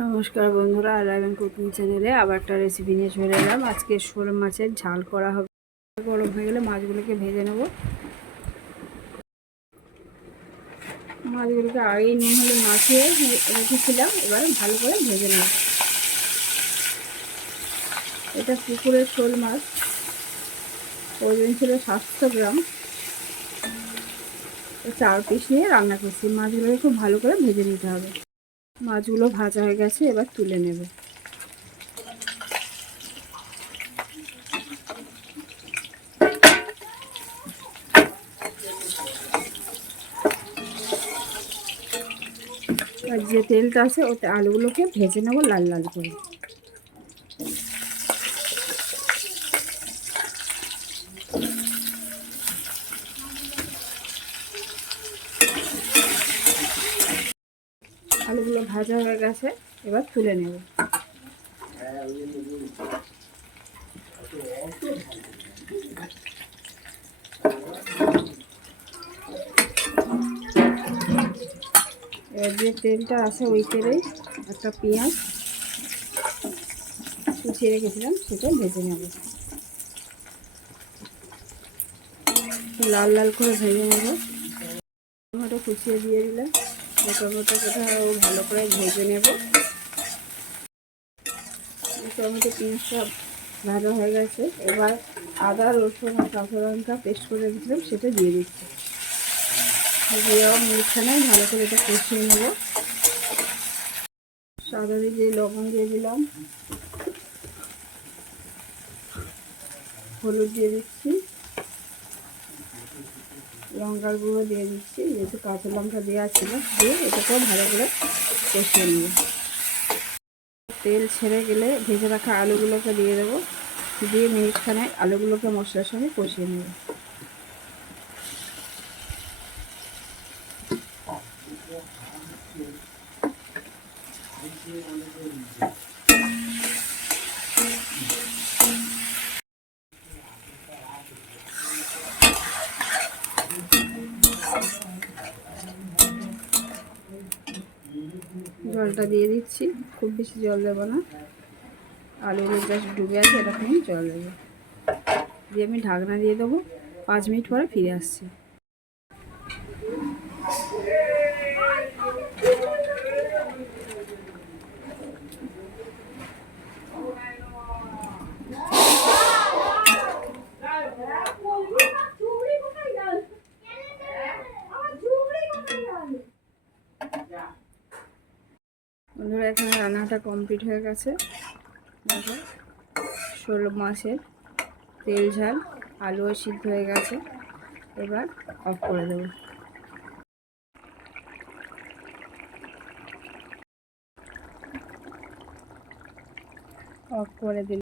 নমস্কার বন্ধুরা আলাইভেন কুকিং চ্যানেলে আবার একটা রেসিপি নিয়ে চলে এলাম। আজকে শোল মাছের ঝাল করা হবে। গরম হয়ে গেলে মাছগুলোকে ভেজে নেব। মাছগুলোকে আগে নুন হলে মাখিয়ে রেখেছিলাম, এবার ভালো করে ভেজে নেব। এটা পুকুরের শোল মাছ। ওজন ছিল সাতশো গ্রাম। চার পিস নিয়ে রান্না করছি। মাছগুলোকে খুব ভালো করে ভেজে নিতে হবে। মাছগুলো ভাজা হয়ে গেছে, এবার তুলে নেব। আর যে তেলটা আছে, ওতে আলুগুলোকে ভেজে নেব লাল লাল করে আলুগুলো ভাজা হয়ে গেছে, এবার তুলে নেব। যে তেলটা আছে ওই তেলেই একটা পেঁয়াজ কুচিয়ে রেখেছিলাম, সেটা ভেজে নেব। লাল লাল করে ভেজে নেব। টমেটো কুচিয়ে দিয়ে দিলাম। টমেটো কোথাও ভালো করে ভেজে নেব। টমেটো পেঁয়াজটা ভালো হয়ে গেছে। এবার আদা, রসুন আর কাঁচা লঙ্কা পেস্ট করে রেখেছিলাম, সেটা দিয়ে দিচ্ছি। দিয়ে মুখখানে ভালো করে এটা কষিয়ে নেব। সাদা দিয়ে লবণ দিয়ে দিলাম, হলুদ দিয়ে দিচ্ছি। লঙ্কার গুঁড়ো দিয়ে দিচ্ছি, যেহেতু কাঁচা লঙ্কা দেওয়া ছিল, দিয়ে এটাকেও ভালো করে কষিয়ে নেব। তেল ছেড়ে গেলে ভেজে রাখা আলুগুলোকে দিয়ে দেবো, দিয়ে মিনিটখানে আলুগুলোকে মশলার সঙ্গে কষিয়ে নেব। জলটা দিয়ে দিচ্ছি। খুব বেশি জল দেবো না। আলুর জাস্ট ডুবে আছে, এরকমই জল দেবো। দিয়ে আমি ঢাকনা দিয়ে দেবো। পাঁচ মিনিট পরে ফিরে আসছি। বন্ধুরা, এখানে রান্নাটা কমপ্লিট হয়ে গেছে। দেখো, ষোলো মাসের তেল ঝাল, আলুও সিদ্ধ হয়ে গেছে। এবার অফ করে দেবো। অফ করে দিল